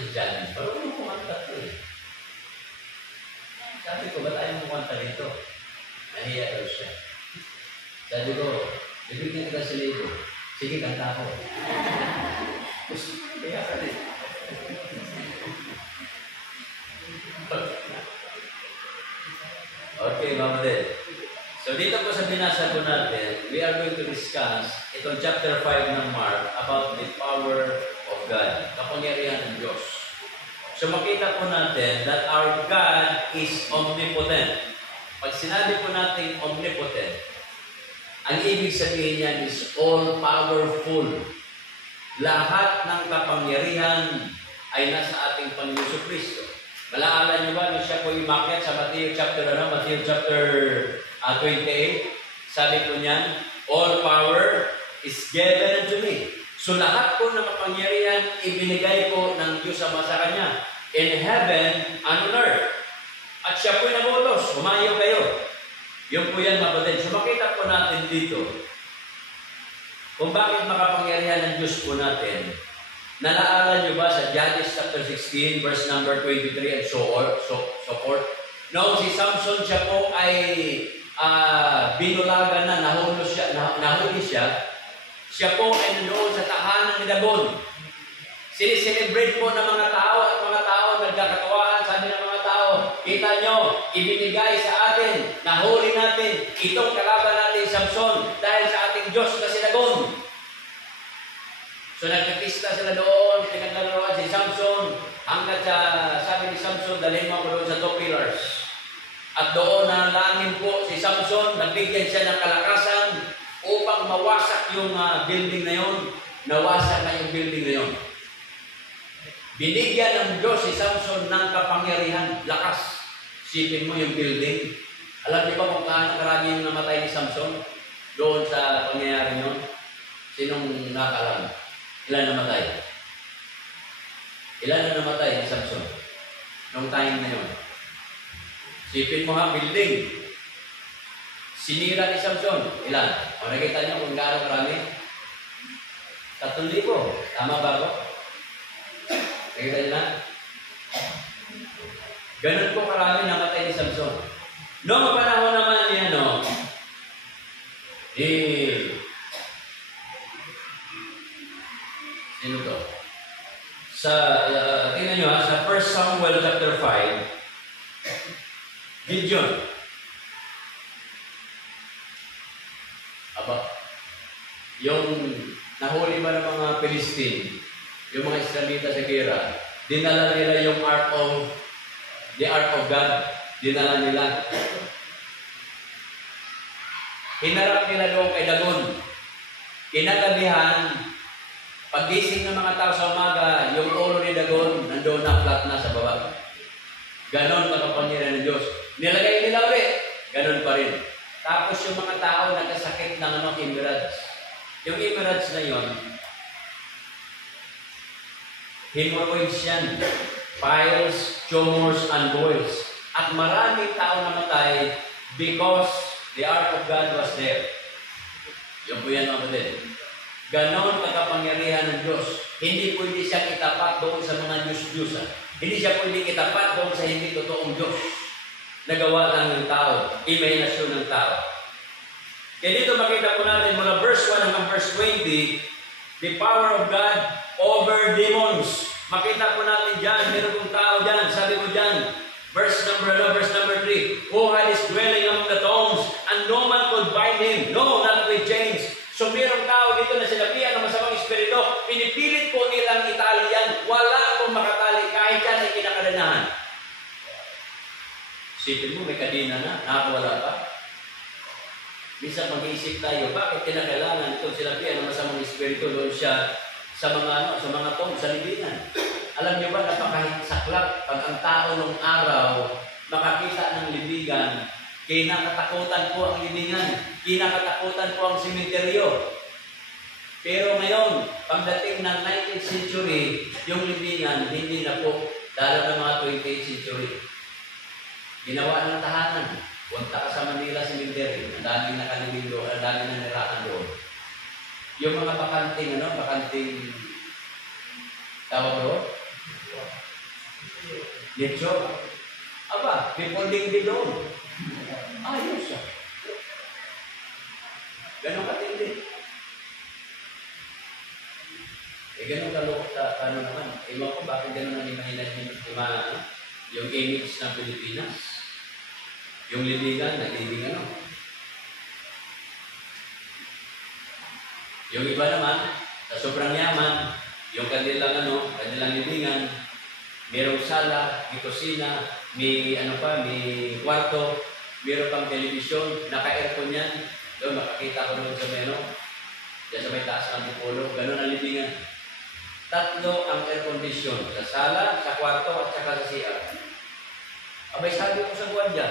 si Johnny, marunong kumanta ko eh. Sabi ko, ba't ayaw mo kumanta rito? Nahiya daw siya. Sabi ko, bibigyan kita sa libo. Sige, kanta ko. Kaya ka rin. Okay, Mama Del. So dito po sa binasa po natin, we are going to discuss itong chapter 5 ng Mark about the power of God, kapangyarihan ng Diyos. So makita po natin that our God is omnipotent. Pag sinabi po natin omnipotent, ang ibig sabihin niyan is all-powerful. Lahat ng kapangyarihan ay nasa ating Panginoon Kristo. Malaala niyo ba na siya po umakyat sa Matthew chapter 28? Sabi po niyan, all power is given unto me. So lahat po ng kapangyarihan ibinigay po ng Diyos sa Kanya. In heaven and on earth. At siya po nagutos, humayo kayo. Yun po yan, mapatid. So makita po natin dito kung bakit makapangyarihan ng Diyos po natin. Nalaalan niyo ba sa Judges chapter 16, verse number 23 and so forth? Noong si Samson siya po ay binulagan na, nahuli siya, siya po ay nanoon sa tahanan ni Dagon. Sinicelebrate po ng mga tao at mga tao nagkakatuwaan. Sabi ng mga tao, kita nyo, ibinigay sa atin, nahuli natin, itong kalaban natin Samson dahil sa ating Diyos na si Dagon. So nagkapista sila doon, pinaglaruan si Samson, hanggat sabi ni Samson, dalhin mo ko doon sa 2 pillars. At doon nalangin po si Samson, nabigyan siya ng kalakasan upang mawasak yung building na yon. Nawasak na yung building na yon. Binigyan ng Diyos si Samson ng kapangyarihan, lakas. Sipin mo yung building. Alam niyo ba kung kaano karami yung namatay ni Samson doon sa pangyayari nyo? Sinong nakalam? Ilan namatay? Ilan na namatay ni Samson noong time na yun? Sipin mo building. Sinira ni Samson. Ilan? O nakita niyo kung gaano karami? 3,000. Tama ba ako? Nakita niyo na? Ganun po karami namatay ni Samson. Noong panahon naman niya, sino to? Tingnan nyo sa 1 Samuel chapter 5, Gideon. Yung nahuli ba ng mga Palestine, yung mga Israelita sa gera, dinala nila yung the Ark of God, dinala nila. Hinarap nila doon kay Dagon. Kinagabihan, paggising ng mga tao sa umaga, yung ulo ni Dagon, nandoon na flat na sa baba. Ganon kapangyarihan ng Diyos. Nilagay nila ulit, ganon pa rin. Tapos yung mga tao nagkasakit ng hemorrhage. Yung hemorrhage na yon, hemorrhoids yan, piles, tumors, and boils. At maraming tao namatay because the Ark of God was there. Yung po yan mga din. Ganon kapangyarihan ng Diyos. Hindi pwede siya itapat doon sa mga Diyos-Diyosa. Hindi siya pwede itapat doon sa hindi totoong Diyos. Nagawa lang ng tao. Imahinasyon ng tao. Kaya dito makita po natin mula verse 1 hanggang verse 20, the power of God over demons. Makita po natin dyan, meron kong tao dyan. Sabi ko dyan, verse number 3, who had his dwelling among the tombs, and no man could bind him, no, not with chains. So mayroong tao dito na sinabihan ng masamang espiritu, pinipilit po nilang itali yan, wala akong makatali, kahit yan ay kinakadanahan. Sipin mo, may kadina na, nakawala pa. Minsan mag-iisip tayo, bakit kinakailangan itong sinabihan ng masamang espiritu doon siya sa mga tomb, sa libingan. Alam niyo ba, napakasaklap pag ang tao nung araw makakita ng libingan, kinakatakutan po ang libingan, kinakatakutan po ang simenteryo. Pero ngayon, pagdating ng 19th century, yung libingan, hindi na po, lalo na mga 20th century. Ginawa ng tahanan. Punta ka sa Manila, simenteryo, ang daming nakalibing doon, ang daming nanirahan doon. Yung mga bakanting, tawag doon? Lechon. Aba, pipunding din doon. Ayos siya. Ganon katindi. Ganon kalukot sa ano naman. Iwan ko bakit ganon ang imahinasyon yung image ng Pilipinas. Yung libingan, nagiging ano. Yung iba naman, sa sobrang yaman, yung kanilang libingan, mayroong sala, may kusina, may may kwarto, mayroong pang telebisyon, naka-aircon yan. Doon, makakita ko doon sa diyan sa may taas ng pupulo, ganun ang libingan. 3 ang air condition, sa sala, sa kwarto, at saka sa CR. Abay, sabi ko sa gwardiya,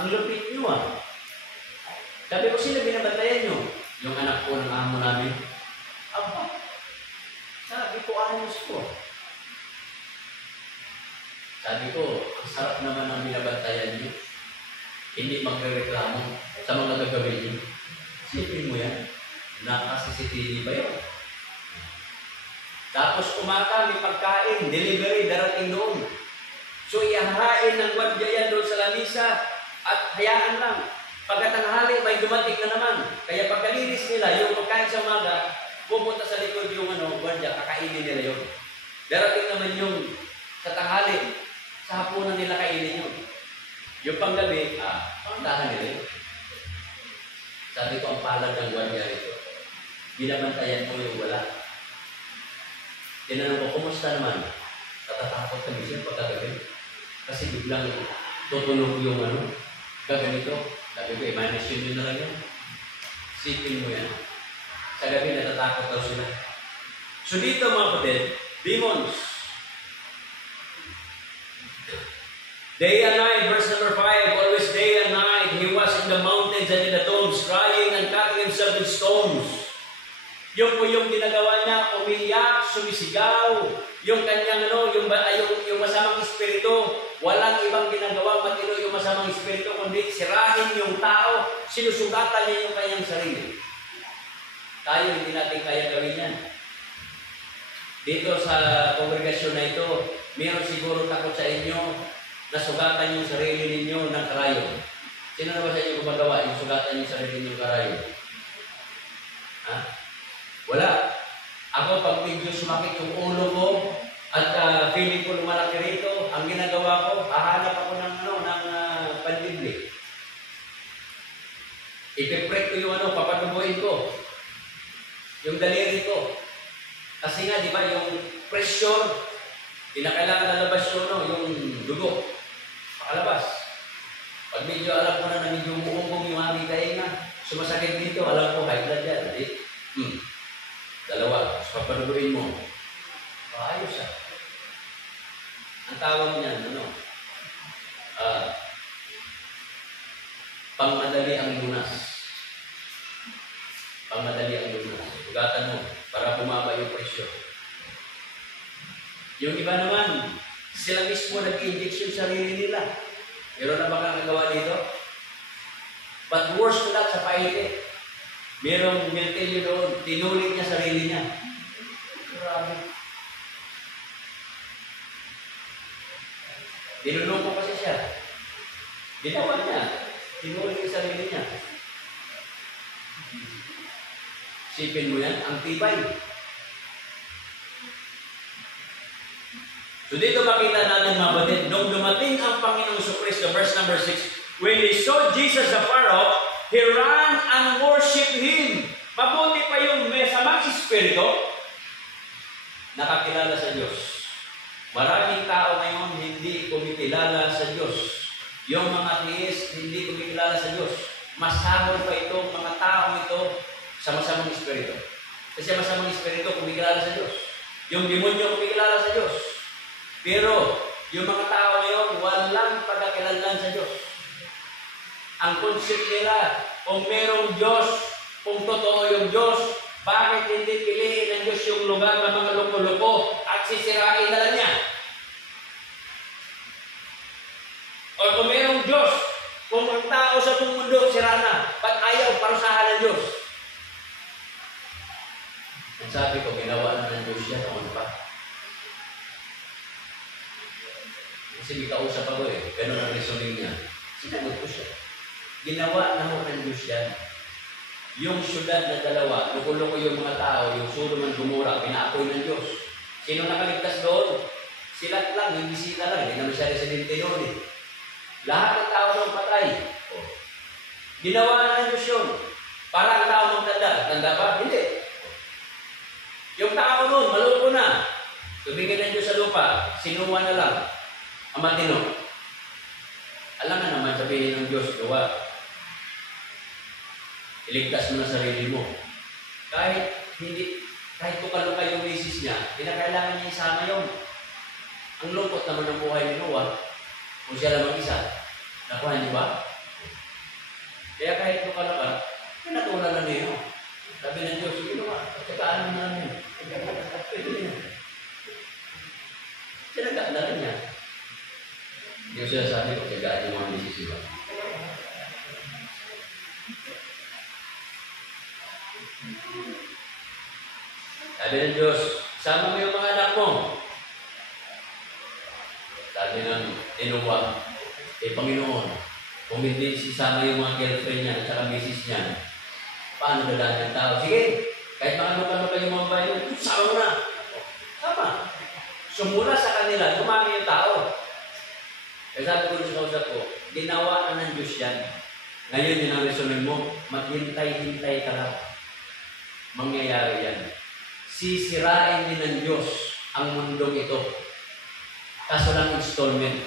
ang lupit nyo Sabi ko, sila binabantayan nyo? Yung anak ko ng amo namin. Aba, sabi ko, ayos ko. Sabi ko, ang sarap naman ang binabantayan nyo. Hindi magreklamo sa mga gagawin nyo. Sipin mo yan. Naka-CCTV ba yun? Tapos umaka, may pagkain, delivery, darating doon. So ihahain ng gwardiya yan doon sa lamisa at hayaan lang. Pagkatanghali, may dumating na naman. Kaya pagkalinis nila, yung pagkain sa umaga, pupunta sa likod yung gwardiya, kakainin nila yun. Darating naman yung sa tanghali, sa hapunan nila kainin yun. Yung panggabi, pangdahan nila yun. Sabi ko, ang palad ng gwardiya rito. Binabantayan ko yung wala. Tinanong ko, kumusta naman? Natatakot kami siya pagkagabi. Kasi biglang tutunog yung kaganito. Sabi ko, i-manage yun na lang yun. Sipin mo yan. Sa gabi, natatakot daw sila. So dito mga kapatid, demons. Day and night, verse number 5, always day and night, he was in the mountains and in the tombs, crying and cutting himself with stones. Yung po yung ginagawa niya, umiyak, sumisigaw, yung kanyang yung masamang espiritu, walang ibang ginagawa matino yung masamang espiritu, kundi sirahin yung tao, sinusugatan niya yung kanyang sarili. Tayo, hindi natin kaya gawin yan. Dito sa kongregasyon na ito, mayroon siguro takot sa inyo, na sugatan yung sarili ninyo ng karayo. Sino na ba sa inyo gumagawa yung sugatan yung sarili ninyo ng karayo? Ha? Wala. Ako, pag medyo sumakit yung ulo ko, at feeling ko lumalaki rito, ang ginagawa ko, hahanap ako ng pandibli. Ipiprek ko yung papanubuhin ko. Yung daliri ko. Kasi nga, di ba, yung pressure, kinakailangan na labas yung dugo. Pakalabas. Pag medyo alam ko na medyo umuumbong yung aming kainga, sumasakit dito, alam ko, high blood yan. Dalawa. Tapos papanubuhin mo. Ayos siya. Ang tawag niyan, pangmadali ang lunas. Pangmadali ang lunas. Sugatan mo para bumaba yung presyo. Yung iba naman, sila mismo nag-injection sa sarili nila. Meron na ba kang nagawa dito? But worse na lahat sa paite. Merong miltenyo doon, tinulit niya sarili niya. Grabe. Tinulong ko kasi siya. Ginawa niya. Tinulit niya sarili niya. Sipin mo yan, ang tibay. So dito makita natin mga batid, nung dumating ang Panginoong Jesucristo, verse number 6, when he saw Jesus afar off, he ran and worshiped Him. Mabuti pa yung masamang espiritu, nakakilala sa Diyos. Maraming tao ngayon hindi kumikilala sa Diyos. Yung mga atheist hindi kumikilala sa Diyos. Masahol pa itong mga tao ito sa masamang espiritu. Kasi masamang espiritu kumikilala sa Diyos. Yung demonyo kumikilala sa Diyos. Pero yung mga tao ngayon walang pagkakilanlan sa Diyos. Ang concept nila, kung merong Diyos, kung totoo yung Diyos, bakit hindi piliin ng Diyos yung lugar ng mga loko-loko at sisirain na lang niya? O kung merong Diyos, kung ang tao sa buong mundo sira na, ba't ayaw parusahan ng Diyos? Ang sabi ko, ginawa na ng Diyos yan, noon pa. Kasi may kausap ako eh. Ganun ang reasoning niya. Sinagot ko siya. Ginawa na ho ng Diyos yan. Yung syudad na dalawa, loko-loko yung mga tao, yung Sodom at Gomorrah, pinaapoy ng Diyos. Sino nakaligtas doon? Silat lang, yung bisita lang. Hindi naman siya residente doon eh. Lahat ng tao doon patay. Oh. Ginawa na ng Diyos yun. Para ang tao magtanda. Tanda ba? Hindi. Yung tao noon, maloko na. Tumingin ng Diyos sa lupa. Sinuwa na lang. Ang matino. Alam na naman sabihin ng Diyos, gawa. Iligtas mo na sarili mo. Kahit tukalo kayo yung misis niya, pinakailangan niya isama yun. Ang lungkot naman ng buhay ni Noah, kung siya lang mag-isa, nakuha niyo ba? Kaya kahit tukalo ka, pinatulan na niyo. Sabi ng Diyos, sige naman, pagkakaan mo na namin. Pwede niya. Sinagaan na rin niya. Yung sinasabi ko, sinagaan yung mga misis niya. Sabi ng Diyos, sama mo yung mga anak mo. Sabi ng Noah, Panginoon, kung hindi sisama yung mga girlfriend niya at saka misis niya, paano dadaan ng tao? Sige, kahit makano-kano kayo mga bayan, sama mo na. Sama. Sumula sa kanila, dumami yung tao. Kaya sabi ko sa kausap ko, ginawa na ng Diyos yan. Ngayon yun ang resunin mo, maghintay-hintay ka lang. Mangyayari yan. Sisirain din ng Diyos ang mundong ito. Kaso lang installment.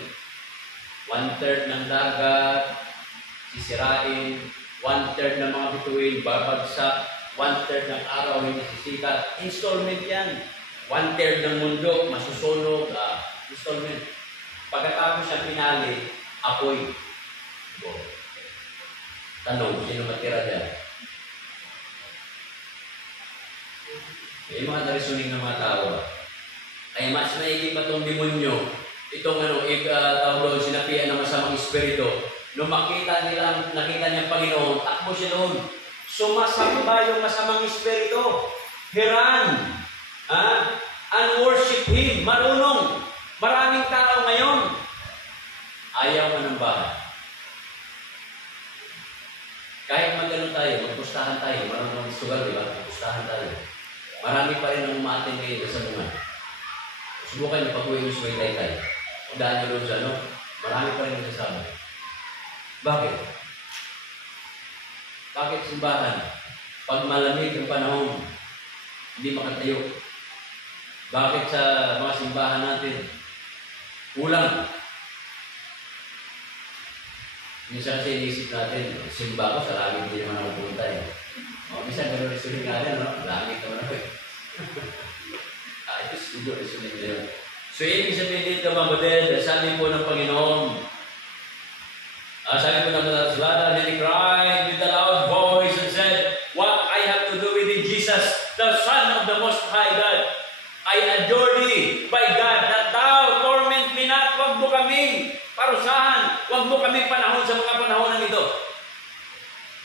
1/3 ng dagat, sisirain. 1/3 ng mga bituin, babagsak. 1/3 ng araw, hindi sisikat. Installment yan. 1/3 ng mundo, masusunog. Installment. Pagkatapos siya pinali, apoy. Tanong, sino matira dyan? Yung mga narisoning ng mga tao. Kaya mas naiging pa itong demonyo. Itong tawag doon, sinapian ng masamang espiritu. Nung nakita niya Panginoon, takbo siya doon. Sumasamba yung masamang espiritu. Hiran. And worship Him. Marunong. Maraming tao ngayon. Ayaw manambahan. Kahit magano tayo, magpustahan tayo. Marunong sugal, di ba? Magpustahan tayo. Marami pa rin ang umaatin kayo sa bunga. Subukan niyo pag-uwi nyo sa may taytay. Daan nyo doon sa marami pa rin nagsasama. Bakit? Bakit simbahan? Pag malamig ang panahon, hindi makatayo. Bakit sa mga simbahan natin? Kulang. Minsan kasi inisip natin, simba ko sa langit hindi naman ako punta eh. Minsan gano'n rin nga rin, langit naman ako eh. Ito studio rin nila. So, ibig sabihin dito mga model, sabi po ng Panginoon, sabi po ng mga Slada, and he cried with a loud voice and said, what I have to do with thee, Jesus, the Son of the Most High God. I adore thee by God that thou torment me not. Huwag mo kaming parusahan. Huwag mo kaming panahon sa mga panahon ito.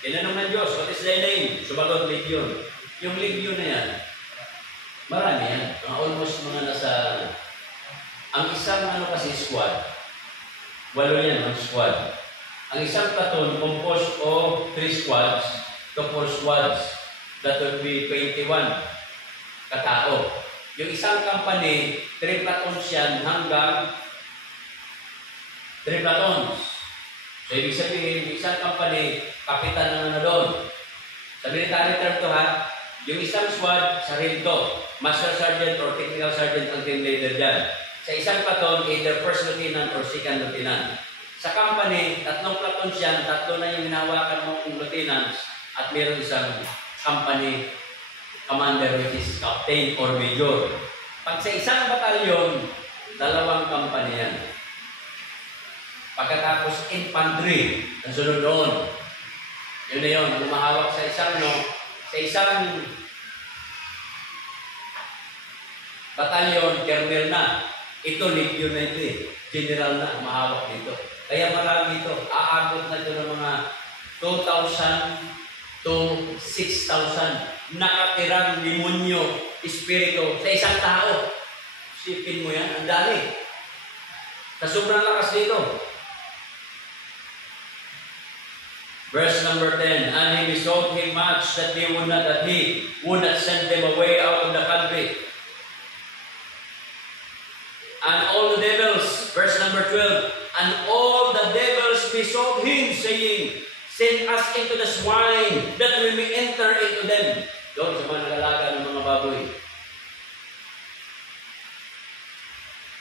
Tinanong ng Diyos, what is thy name? Sumagot, Legion. Yung Legion na yan, marami yan. Almost mga nasa, ang isang kasi squad, 8 yan, ang squad. Ang isang platoon composed of 3 squads to 4 squads. That would be 21 katao. Yung isang company, 3 platoons yan hanggang 3 platoons. So, ibig sabihin, yung isang company, kapitan na doon. Sa military term to ha, yung isang squad, sargento, master sergeant or technical sergeant ang team leader dyan. Sa isang platoon, either first lieutenant or second lieutenant. Sa company, 3 platoons yan, 3 na yung hinawakan mong lieutenants at meron isang company commander which is captain or major. Pag sa isang batalyon, 2 company yan. Pagkatapos infantry, ang sunod doon. Yun na yun, ang umahawak sa isang batalyon, colonel na. Ito, legion na ito eh. General na, umahawak dito. Kaya marami ito. Aabot na ito ng mga 2,000 to 6,000 nakatirang demonyo, espiritu sa isang tao. Sipin mo yan, ang dali. Sa sobrang lakas dito. Verse number 10, and he besought him much that he would not send them away out of the country. And all the devils, verse number 12, and all the devils besought him, saying, send us into the swine, that we may enter into them. Doon sa mga nag-alaga ng mga baboy.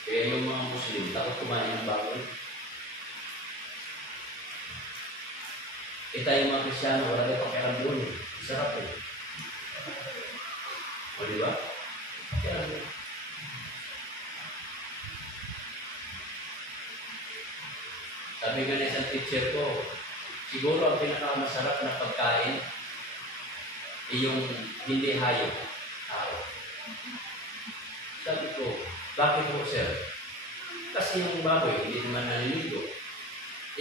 Kaya yung mga Muslim, takot kumain ng baboy. Tayo mga Kristyano, wala tayo pakialam doon. Sarap eh. O diba? Pakialam doon. Sabi nga na isang teacher ko, siguro ang pinakamasarap na pagkain ay yung hindi hayop, tao. Sabi ko, bakit po sir? Kasi yung baboy, hindi naman naliligo.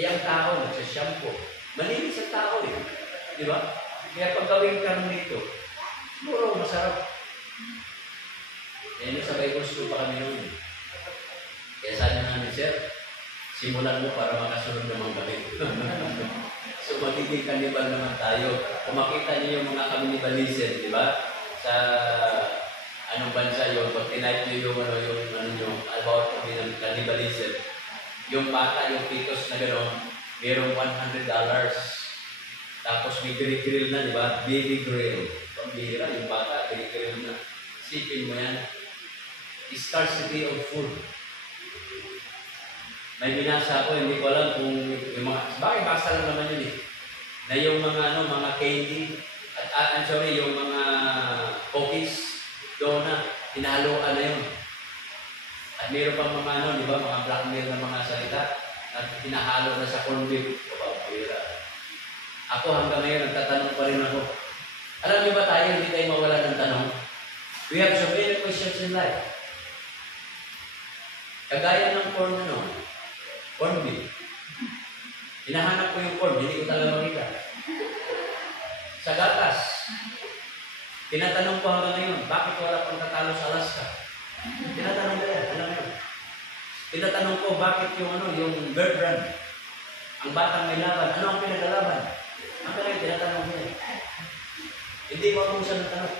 Ang tao, nagsashampoo. Malinis ang tao eh. Di ba? Kaya pag gawin ka nito, siguro masarap. Kaya nasa Bible school pa kami noon. Kaya sabi namin, sir, simulan mo para makasunod naman kami. So magiging kanibal naman tayo. Kung makita niyo yung mga kanibalism, di ba? Sa anong bansa yun, pag tinipe niyo yung about kanibalism, yung bata, yung fetus na gano'n, mayroong $100. Tapos may grill na, di ba? Baby grill. Pambira, yung bata, grill na. Sipin mo yan. Scarcity of food. May binasa ako, hindi ko alam kung yung mga, bakit basa lang naman yun eh. Na yung mga candy, yung mga cookies, doon na, hinahaluan na yun. At mayroon pang mga di ba, mga blackmail na mga salita, na hinahalo na sa corn beef. Ako hanggang ngayon, nagtatanong pa rin ako. Alam niyo ba tayo, hindi tayo mawala ng tanong? We have so many questions in life. Kagaya ng corn beef. Hinahanap ko yung corn, hindi ko talaga makita. Sa gatas, tinatanong ko hanggang ngayon, bakit wala pang tatalo sa Alaska? Tinatanong ko yan, alam mo. Tinatanong ko, bakit yung bird brand, ang batang may laban, ano ang pinagalaban? Ang talagang tinatanong ko yan. Hindi mo akong siya ng tanong.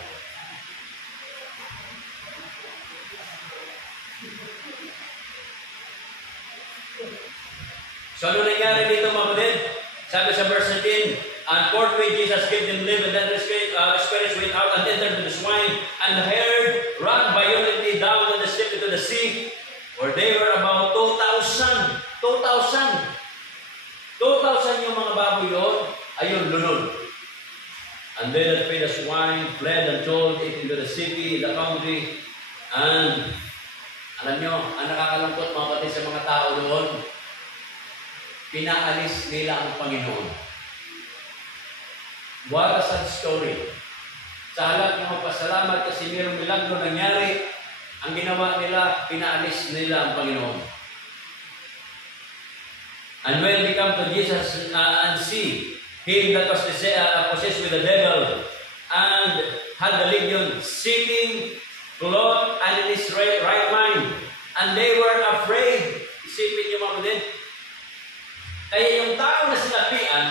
So ano nangyari dito mga kapatid? Sabi sa verse 13, and forthwith Jesus gave them leave, and then the spirits went out and entered into the swine, and the herd ran violently down to the steep into the sea, where they were about 2,000. 2,000 yung mga baboy doon, ayun, lunod. And they that fed the swine fled and told it into the city, in the country, and alam nyo, ang nakakalungkot mga kapatid sa mga tao doon, pinaalis nila ang Panginoon. What a sad story. Sa halap ng magpasalamat kasi mayroong milagro nangyari, ang ginawa nila, pinaalis nila ang Panginoon. And when we come to Jesus and see him that was possessed with the devil and had the legion sitting, clothed and in his right mind, and they were afraid. Isipin niyo mga kapatid. Kaya yung tao na sinapian,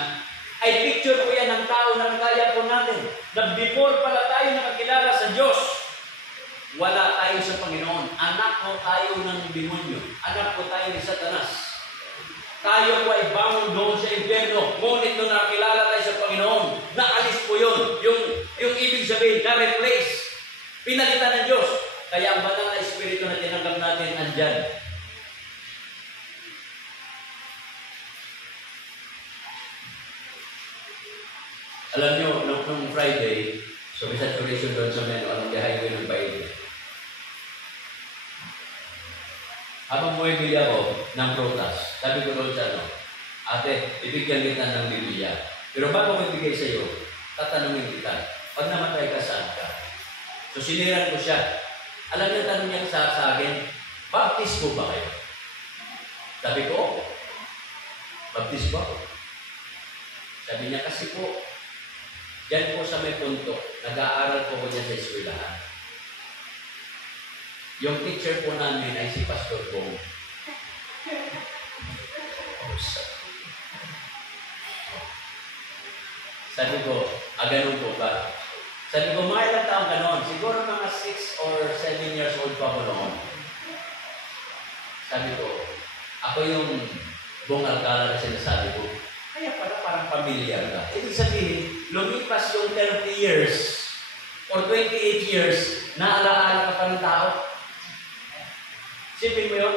ay picture po yan ng tao na kaya po natin. Na before pala tayo nakakilala sa Diyos, wala tayo sa Panginoon. Anak po tayo ng demonyo. Anak po tayo ni Satanas. Tayo po ay bangon doon sa impyerno. Ngunit nung nakakilala tayo sa Panginoon, naalis po yun. Yung ibig sabihin, na-replace. Pinalitan ng Diyos. Kaya ang banal na Espiritu na tinanggap natin, andyan. Alam nyo, nung Friday, so may saturation doon sa along the highway ng Baile. Habang bumibili ako ng prutas, sabi ko doon sa ate, ibigyan kita ng Biblia. Pero bago ko ibigay sa iyo, tatanungin kita, pag namatay ka, saan ka? So siniran ko siya. Alam niyo, tanong niya sa akin, baptismo ba kayo? Sabi ko, baptismo ako. Sabi niya, kasi po, diyan po sa may punto, nag-aaral po ko niya sa eskwelahan. Yung teacher po namin ay si Pastor Bong. Sabi ko, ganun po ba? Sabi ko, mga ilang taong ganon. Siguro mga 6 or 7 years old pa ako noon. Sabi ko, ako yung buong alcala na sinasabi ko. Kaya pala parang pamilyar ka. Ibig sabihin, lumipas yung 30 years or 28 years, naalaala ka pa ng tao. Sipin mo yun?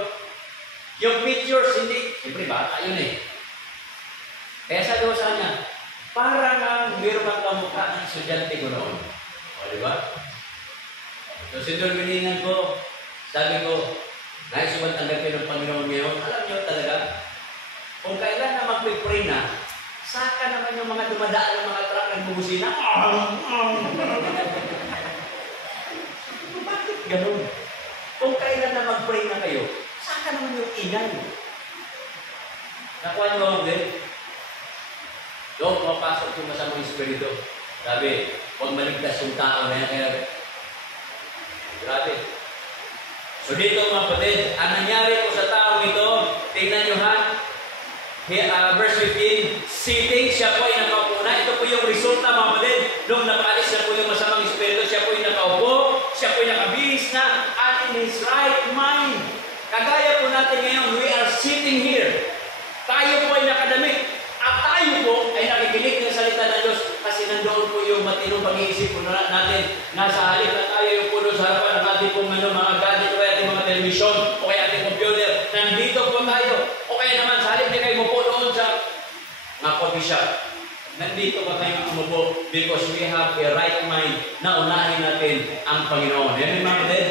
Yung pictures, hindi. Siyempre, bata yun eh. Kaya sabi ko sa kanya, parang meron kang kamukha ng estudyante ko noon. O, di ba? So, sinulminingan ko, sabi ko, nais mo tanggapin ng Panginoon ngayon? Alam niyo talaga, kung kailan na magpipray na, saka naman yung mga dumadaan ng mga truck ng bubusina. Bakit ganun? Kung kailan na mag-pray na kayo, saka naman yung ingay. Nakuha niyo ako din? Doon pumapasok yung masamang espiritu. Sabi, huwag maligtas yung tao na yan. Kaya, grabe. So dito mga kapatid, ang nangyari po sa taong ito, tingnan nyo ha, verse 15, sitting, siya po ay nakaupo na. Ito po yung resulta mga kapatid. Nung napaalis siya po yung masamang espiritu, siya po ay nakaupo, siya po ay nakabihis na, at in his right mind. Kagaya po natin ngayon, we are sitting here. Tayo po ay nakadamit. At tayo po ay nakikinig ng salita ng Diyos kasi nandoon po yung matinong pag-iisip po natin. Nasa halip na tayo yung puno sa harapan ng ating pong mga gadget o kaya ating mga television o kaya ating computer. Nandito po tayo. O kaya naman sa halip na kayo mo po doon sa mga coffee shop. Nandito pa tayong umupo because we have a right mind na unahin natin ang Panginoon. Amen, mga kapatid?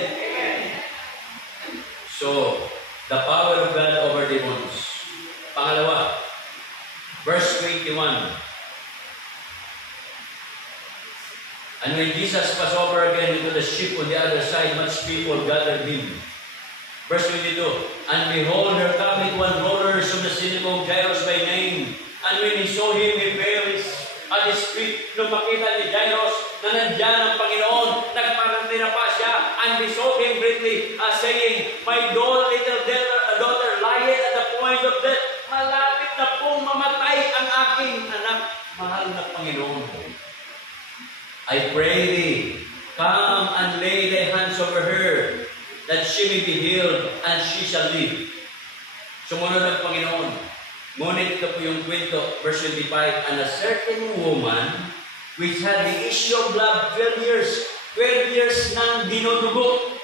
So, the power of God over demons. Pangalawa, verse 21. And when Jesus passed over again into the ship on the other side, much people gathered him. Verse 22. And behold, there cometh one ruler from the synagogue, Jairus by name. And when he saw him, he fell at his feet. Nung makita ni Jairus na nandyan ang Panginoon, nagparantina pa siya, and besought him greatly, saying, My little daughter lieth at the point of death. Malapit na pong mamatay ang aking anak. Mahal na Panginoon. I pray thee, come and lay thy hands over her, that she may be healed, and she shall live. Sumunod ang Panginoon. Ngunit ito po yung kwento, verse 25, and a certain woman, which had the issue of blood 12 years nang dinudugo.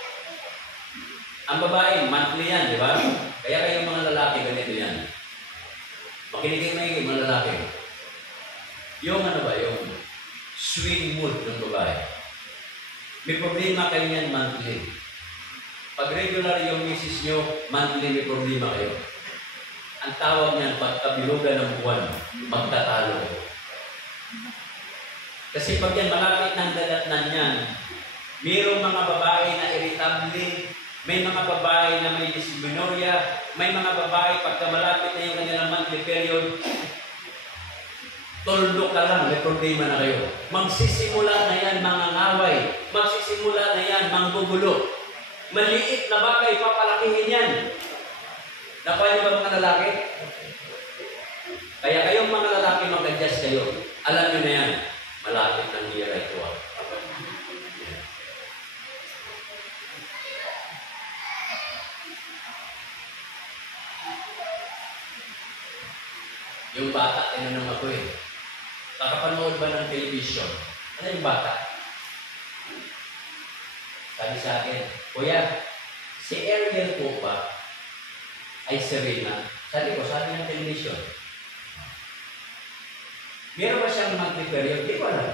Ang babae, monthly yan, di ba? Kaya kayong mga lalaki, ganito yan. Makinig kayo mga lalaki. Yung ano ba, yung swing mood ng babae. May problema kayo yan monthly. Pag regular yung misis nyo, monthly may problema kayo. Ang tawag niyan, pagkabilugan ng buwan, magtatalo. Kasi pag yan malapit ng dadatnan yan, mayroong mga babae na irritable, may mga babae na may dysmenorrhea, may mga babae pagka malapit na yung kanilang monthly period, toldo ka lang, may problema na kayo. Magsisimula na yan mga ngaway, magsisimula na yan manggugulo. Maliit na bagay, papalakihin yan. Nakuha niyo ba mga lalaki? Kaya kayong mga lalaki mag-adjust kayo. Alam niyo na yan, malapit ng year ito. Yung bata, tinanong ako eh. Kakapanood ba ng television? Ano yung bata? Sabi sa akin, Kuya, si Ariel po ba ay Serena? Sabi ko, sabi ng television. Meron ba siyang monthly period? Di ko alam.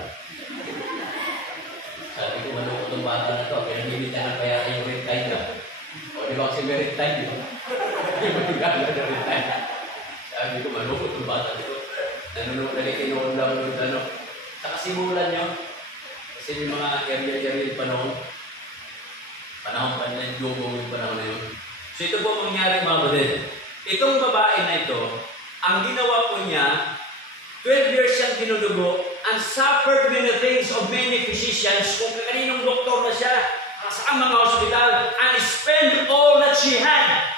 Sabi ko, ano ko itong bata na ito? Kaya nimitahan kaya yung red time na. O di ba kasi may red time, di ba? Di ba yung gano'n na red time? Sabi ko, malukot yung bata dito. Nanonood na kinuon lang yung ano. Sa kasimulan nyo, kasi may mga area panahon pa nila, yung panahon na yun. So ito po mangyari mga kapatid. Itong babae na ito, ang ginawa po niya, 12 years siyang dinudugo, and suffered many things of many physicians, kung kaninong doktor na siya, sa mga hospital, and spent all that she had,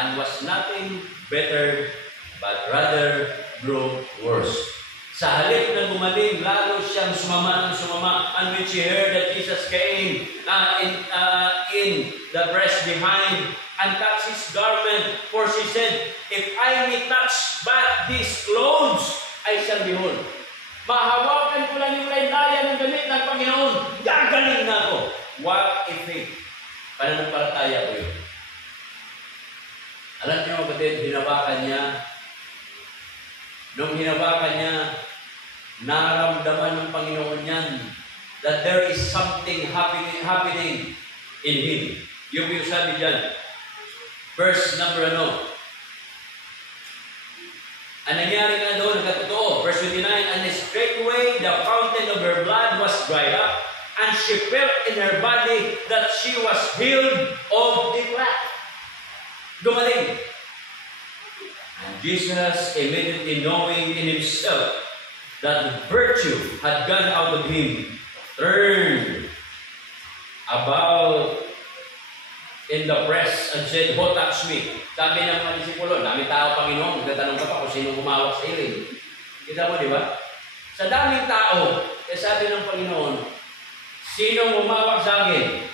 and was nothing better, but rather grew worse. Sa halip na gumaling, lalo siyang sumama ng sumama. And when she heard that Jesus came in the breast behind and touched his garment, for she said, if I may touch but his clothes, I shall be whole. Mahawakan ko lang yung laylaya ng damit ng Panginoon, gagaling na ako. What a faith. Pananampalataya ko yun. Alam niyo kapatid, hinawakan niya. Nung hinawakan niya, naramdaman ng Panginoon yan that there is something happening in him. Yung sabi dyan, verse number ano? Ang nangyari nga doon, nagkatotoo, verse 29, and straightway the fountain of her blood was dried up, and she felt in her body that she was healed of the plague. Gumaling. And Jesus, immediately knowing in himself that the virtue had gone out of him, turned about in the press and said, who touched me? Sabi ng mga disipulo, dami tao, Panginoon, nagtatanong ka pa kung sino humawak sa iling. Kita mo, di ba? Sa daming tao, sabi ng Panginoon, sino humawak sa akin?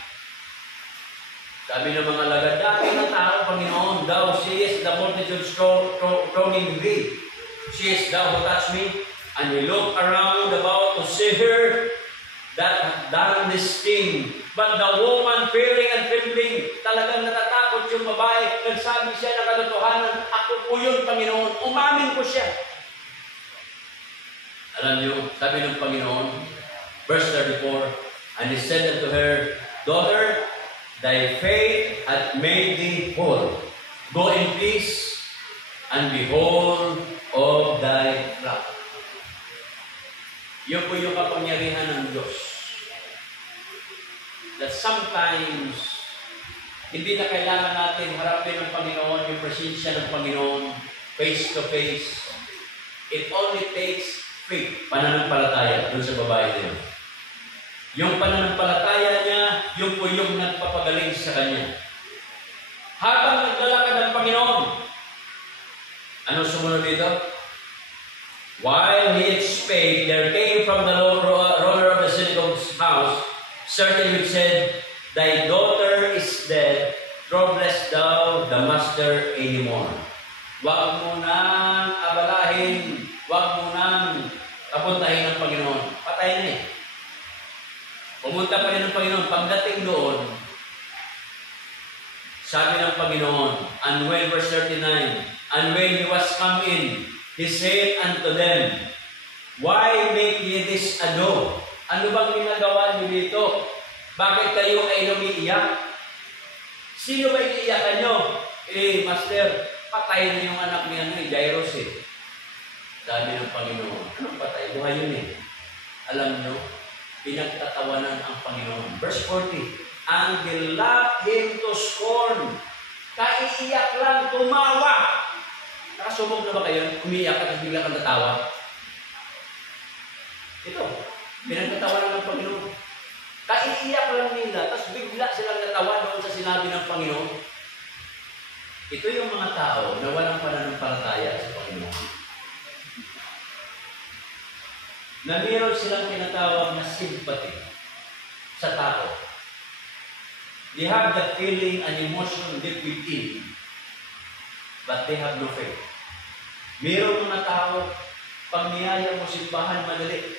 Sabi ng mga lagad, dami ng tao, Panginoon, thou seest the multitude thronging thee. Seest thou who touched me? And he looked around about to see her that had done this thing. But the woman, fearing and trembling, talagang natatakot yung babae. Nagsabi siya ng katotohanan, ako po yun, Panginoon. Umamin ko siya. Alam niyo, sabi ng Panginoon, verse 34, and he said unto her, daughter, thy faith hath made thee whole. Go in peace, and be whole of thy flock. Yun po yung kapangyarihan ng Diyos. That sometimes, hindi na kailangan natin harapin ng Panginoon, yung presensya ng Panginoon, face to face. It only takes faith, pananampalataya, dun sa babae din. Yung pananampalataya niya, yung po yung nagpapagaling sa kanya. Habang naglalakad ng Panginoon, ano sumunod dito? While he spake, there came from the ruler of the synagogue's house certain which said, thy daughter is dead, troublest thou the master anymore. Huwag mo nang abalahin, huwag mo nang kapuntahin ng Panginoon. Patay na eh. Pumunta pa rin ng Panginoon. Pagdating doon, sabi ng Panginoon, and when, verse 39, and when he was come in, he said unto them, why make ye this ado? Ano bang ginagawa niyo dito? Bakit kayo ay lumiiyak? Sino ba iniiyakan nyo? Master, patay na yung anak ni Jairus eh. Sabi ng Panginoon, anong patay? Buhay yun eh. Alam nyo, pinagtatawanan ang Panginoon. Verse 40, and they laughed him to scorn. Kaiiyak lang, tumawa. Nakasubok na ba kayo? Umiiyak at bigla kang tatawa? Ito, pinagtatawanan ng Panginoon. Kaiiyak lang nila, tapos bigla silang natawa doon sa sinabi ng Panginoon. Ito yung mga tao na walang pananampalataya sa Panginoon. Na meron silang tinatawag na sympathy sa tao. They have the feeling and emotion deep within, but they have no faith. Meron mga tao, pag niyaya mo simbahan, madali.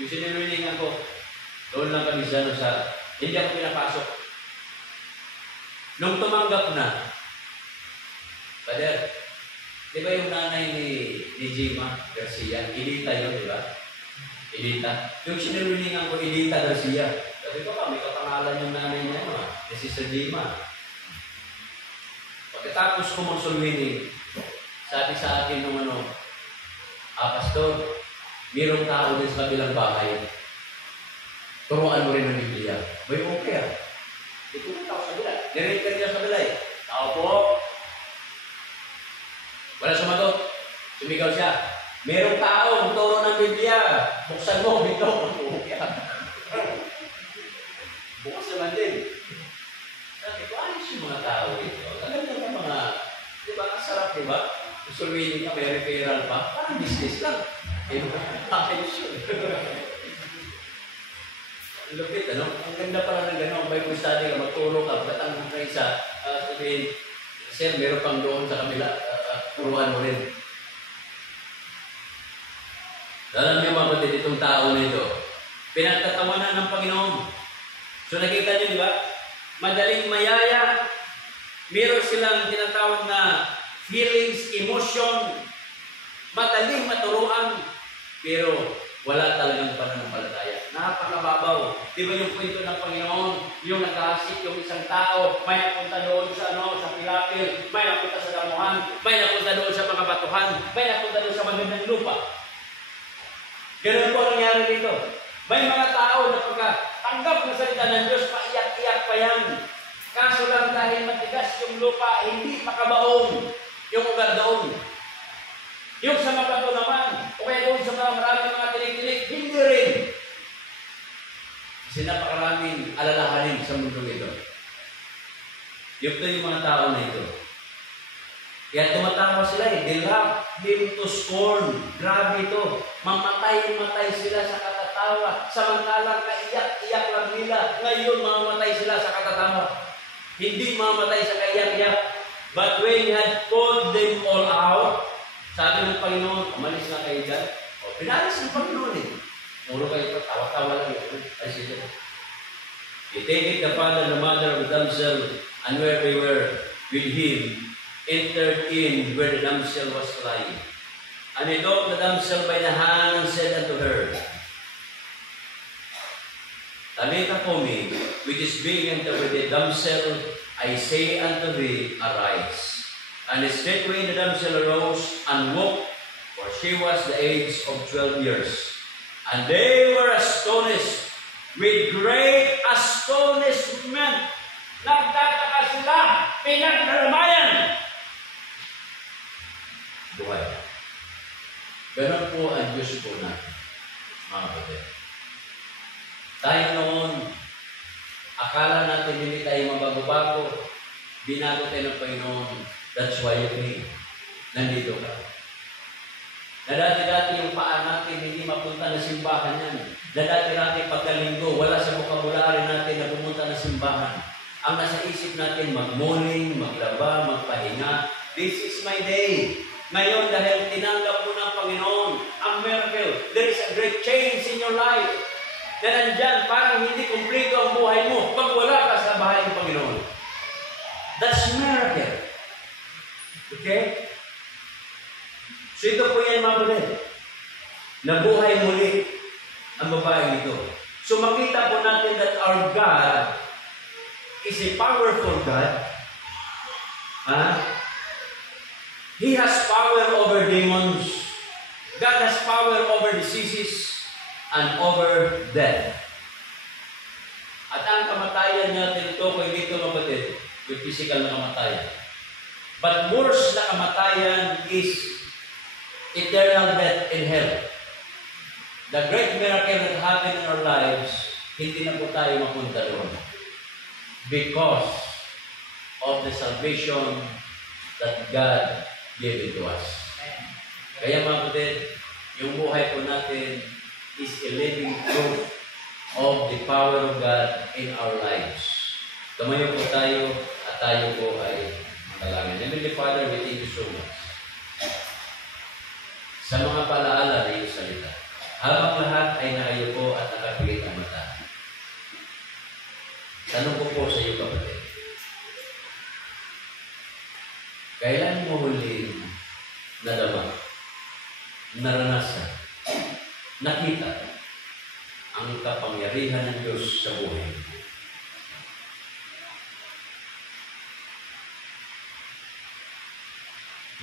Yung sinirinig ako, doon lang kami sa hindi ako pinapasok. Nung tumanggap na, Father, di ba yung nanay ni Jima Garcia, Edita yun, di ba? Edita. Yung sinirinig ko, Edita Garcia. Sabi ko pa, may kapangalan yung nanay niya, ni Sister Jima. Pagkatapos ko magsulwinig, sabi sa akin nung Pastor, mayroong tao din sa kabilang bahay. Turuan mo rin ng Biblia. May okay ah. Ito na tao sa kabila. Nirate niya sa kabila eh. Tao po. Wala sumagot. Sumigaw siya. Mayroong tao, turo ng Biblia. Buksan mo, ito. Okay ah. Bukas naman din. Sabi ko, ayos yung mga tao dito. Talagang mga, di ba, ang sarap, di ba? Usulwinin ka, may referral pa. Ang lupit, ano? Ang ganda pala ng gano'n. Bible study ka, magturo ka, pagkatanong ka isa, sabihin, sir, meron pang doon sa kabila, puruan mo rin. Alam niyo mga kapatid, itong tao na ito, pinagtatawanan ng Panginoon. So nakita niyo, di ba? Madaling mayaya. Meron silang tinatawag na feelings, emotion. Madaling maturuan. Pero wala talagang pananampalataya. Napakababaw. Di ba yung kwento ng Panginoon? Yung nag-aasik yung isang tao, may napunta doon sa sa pilapil, may napunta sa damuhan, may napunta doon sa mga batuhan, may napunta doon sa magandang lupa. Ganun po ang nangyari dito. May mga tao na pagkatanggap ng salita ng Diyos, paiyak-iyak pa yan. Kaso lang dahil matigas yung lupa, hindi makabaon yung ugat doon. Yung sa mabato naman, o kaya doon sa maraming mga tinik-tinik, hindi rin. Kasi napakaraming alalahanin sa mundo ito. Yung mga tao na ito. Kaya tumatawa sila eh. They love him to scorn. Grabe ito. Mamatay-matay sila sa katatawa. Samantalang kaiyak-iyak lang nila. Ngayon mamamatay sila sa katatawa. Hindi mamamatay sa kaiyak-iyak. But when he had pulled them all out, sabi ng Panginoon, umalis na kayo dyan. O, pinalis ng Panginoon eh. Muro kayo ito, tawa-tawa lang yun. Ay, sige. He take the father and the mother of the damsel, and where they were with him, entered in where the damsel was lying. And he took the damsel by the hand and said unto her, Tabitha cumi, which is being entered with the damsel, I say unto thee, arise. And straightway the damsel arose and walked, for she was the age of 12 years. And they were astonished with great astonishment. Nagtataka sila, pinagdaramayan. Buhay. Ganon po ang Diyos po natin, mga kapatid. Tayo noon, akala natin hindi tayo mabago-bago, binago tayo ng Panginoon. That's why you came. Nandito ka. Na dati-dati yung paa natin hindi mapunta na simbahan yan. Na dati-dati pagkalinggo, wala sa vocabulary natin na pumunta na simbahan. Ang nasa isip natin, mag-morning, maglaba, magpahinga. This is my day. Ngayon, dahil tinanggap mo ng Panginoon, ang miracle, there is a great change in your life. Na nandyan, parang hindi kumplito ang buhay mo pag wala ka sa bahay ng Panginoon. That's miracle. Okay? So ito po yan mga kapatid. Nabuhay muli ang babae ito. So makita po natin that our God is a powerful God. He has power over demons. God has power over diseases and over death. At ang kamatayan natin ito, kung dito kapatid, yung physical na kamatayan. But worse na kamatayan is eternal death in hell. The great miracle that happened in our lives, hindi na po tayo mapunta doon. Because of the salvation that God gave it to us. Kaya mga kapatid, yung buhay po natin is a living proof of the power of God in our lives. Tumayo po tayo at tayo po ay manalangin. Heavenly Father, we thank you so much sa mga palaala na iyong salita. Habang lahat ay nakayuko at nakapilit ang mata. Tanong ko po sa iyo, kapatid. Kailan mo huli nadama, naranasan, nakita ang kapangyarihan ng Diyos sa buhay mo?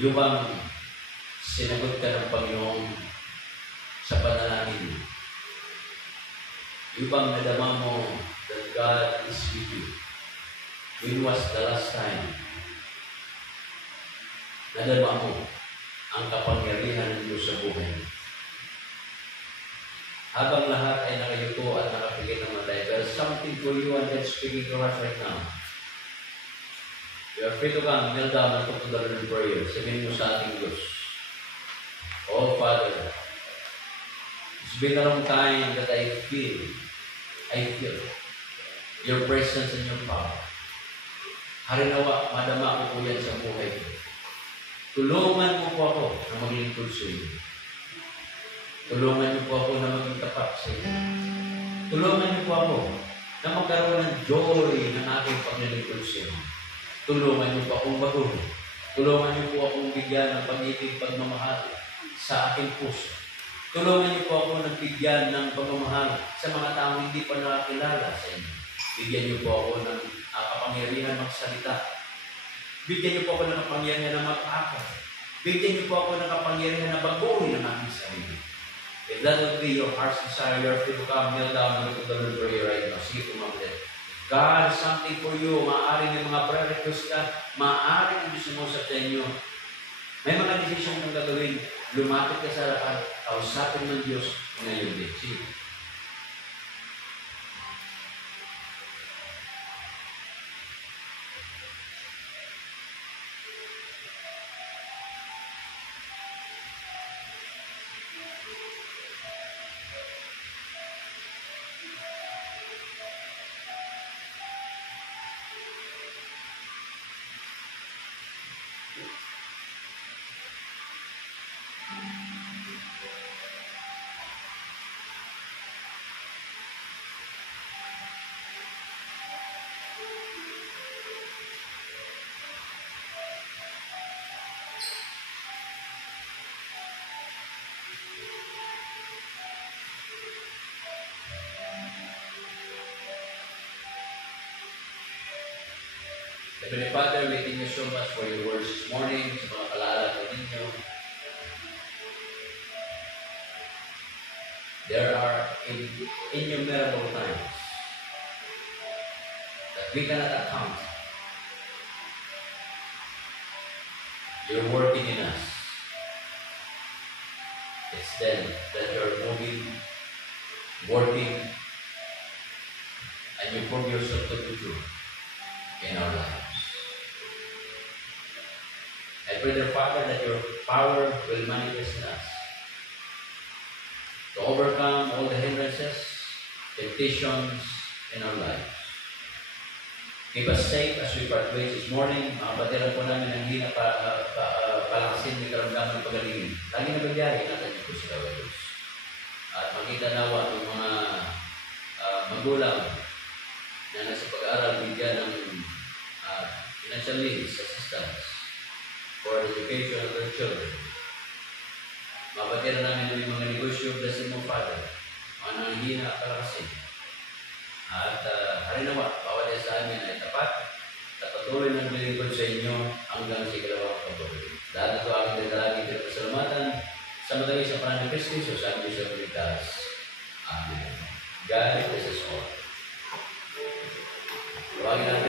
Yung bang sinagot ka ng Panginoon sa panalangin mo? Yung bang nadama mo that God is with you? When was the last time nadama mo ang kapangyarihan ng Diyos sa buhay mo? Habang lahat ay nakayuko at nakapigil ng matay, there's something for you and that's speaking to us right now. You are free to come, kneel down and talk to the Lord in prayer. Sabihin mo sa ating Diyos, Oh Father, it's been a long time that I feel I feel your presence and your power. Harinawa, madama ko po yan sa buhay ko. Tulungan mo po ako na maglingkod sa iyo. Tulungan niyo po ako na maging tapat sa iyo. Tulungan niyo po ako na magkaroon ng joy ng aking paglilingkod sa iyo. Tulungan niyo po akong baguhin. Tulungan niyo po akong bigyan ng pag-ibig, pagmamahal sa aking puso. Tulungan niyo po ako ng bigyan ng pagmamahal sa mga taong hindi pa nakakilala sa inyo. Bigyan niyo po ako ng kapangyarihan magsalita. Bigyan niyo po ako ng kapangyarihan na mag-akal. Bigyan niyo po ako ng kapangyarihan na baguhin ang aking sarili. If that would be your heart's desire, you're free to come, kneel down, and look at the Lord prayer right now. Sige, tumaglit. God has something for you. Maaaring yung mga prayer request ka, maaaring yung gusto mo sa inyo. May mga desisyon kang gagawin. Lumapit ka sa lahat, kausapin ng Diyos ngayon din. Sige. Heavenly Father, we thank you so much for your words this morning, sa mga kalala ko ninyo. There are innumerable times that we cannot account. You're working in us. It's then that you're moving, working, and you prove yourself to be true in our lives. I pray, dear Father, that your power will manifest in us to overcome all the hindrances, temptations in our lives. Keep us safe as we part ways this morning. Mapatiran po namin ang hina palakasin ng karamdaman ng pagalingin. Lagi na bagyahin natin ito sa Diyos. At makita nawa ng mga magulang na nasa pag-aaral, bigyan ng financial needs, assistance for the education of their children. Mapatiran namin ng mga negosyo, blessing mo, Father, mga nanghihina kalakasin. At harinawa, bawat isa sa amin ay tapat at patuloy ng lingkod sa inyo hanggang sa ikalawang pagpapatuloy. Lahat ito aking dadalagin ng pasalamatan sa madali sa pangalan ng Kristo Jesus, ang Diyos ang ligtas. Amen. God bless us all. Tawagin natin